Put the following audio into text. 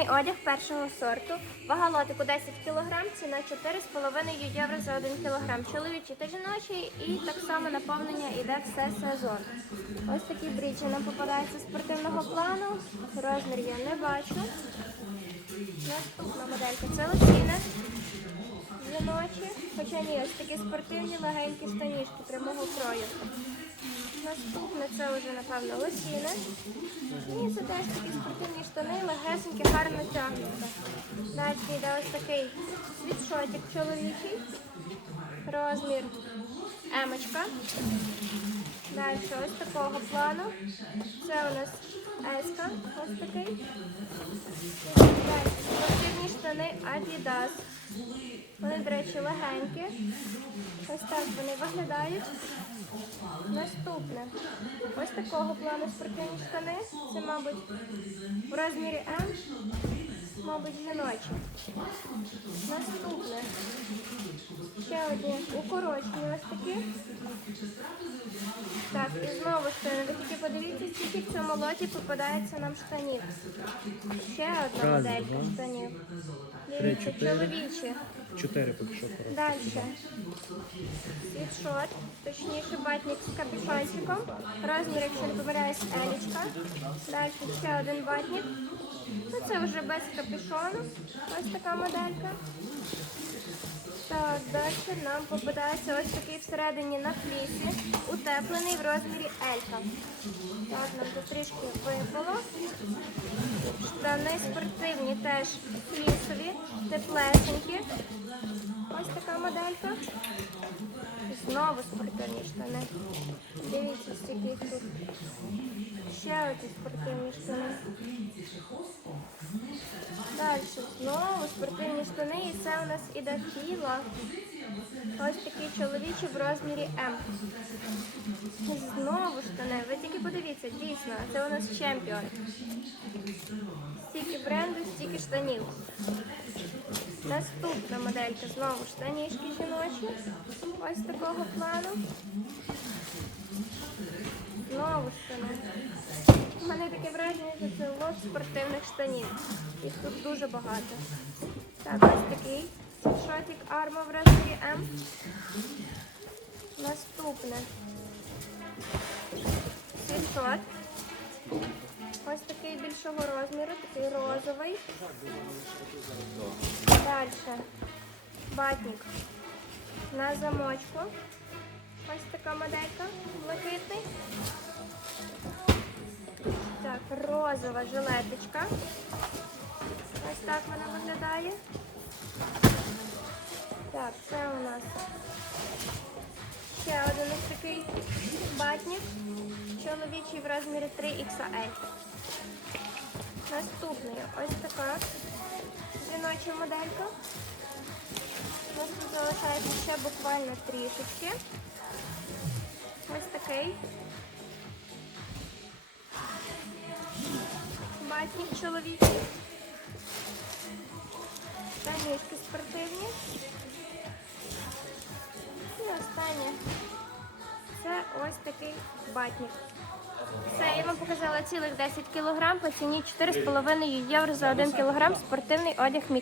Спортивний одяг першого сорту. Вага лотику 10 кг, ціна 4,5 євро за 1 кг. Чоловічий та жіночий і так само наповнення йде все сезон. Ось такі брічі нам попадаються спортивного плану. Розмір я не бачу. Наступна моделька це лосіни. Жіночі, хоча ні, ось такі спортивні легенькі штанішки прямого крою. Наступне це вже, напевно, лосіни. І це теж такі спортивні штани, легесенькі, гарно тягнуться. Далі йде ось такий світшотик чоловічий. Розмір емочка. Далі ось такого плану. Це у нас еска, ось такий. Далі штани Adidas. Вони, до речі, легенькі. Ось так вони виглядають. Наступне. Ось такого плану спортивні штани. Це, мабуть, в розмірі М, мабуть, жіночі. Наступне. Ще одні укорочені ось такі. Так, і знову штани. Ви подивіться, скільки в цьому лоті попадається нам штанів. Ще одна Раз, моделька два, штанів. три, Дивіться, чотири. чоловічі. Чотири поки що коротко. Далі. Світшот, точніше батник з капюшончиком. Розмір, якщо не помиляюсь, елічка. Далі ще один батник. Ну, це вже без капюшону. Ось така моделька. Так, далі нам попадається ось такий всередині на флісі, утеплений в розмірі Елька. Так, нам тут трішки випало. Штани спортивні теж флісові, теплесенькі. Ось така моделька. І знову спортивні штани. Дивіться, скільки тут. Ще оці спортивні штани. Далі знову спортивні штани, і це у нас іде філа. Ось такий чоловічий в розмірі М. Знову штани. Ви тільки подивіться, дійсно, це у нас чемпіон. Стільки бренду, стільки штанів. Наступна моделька знову ж штанішки жіночі. Ось такого плану. Знову штани. У мене таке враження, що це лот спортивних штанів. Їх тут дуже багато. Так, ось такий шотик арма в розмірі М. Наступне. Більшого розміру, такий розовий. Далі. Батник. На замочку. Ось така моделька. Блакитний. Так, розова жилеточка. Ось так вона виглядає. Так, це у нас ще один ось такий батник. Чоловічий в розмірі 3XL. Наступний ось така жіноча моделька. У нас тут залишається ще буквально трішечки. Ось такий. Батник чоловічий. Штанішки спортивні. І останнє. Ось такий батник. Все, я вам показала цілих 10 кг по ціні 4,5 євро за 1 кг спортивний одяг мікс.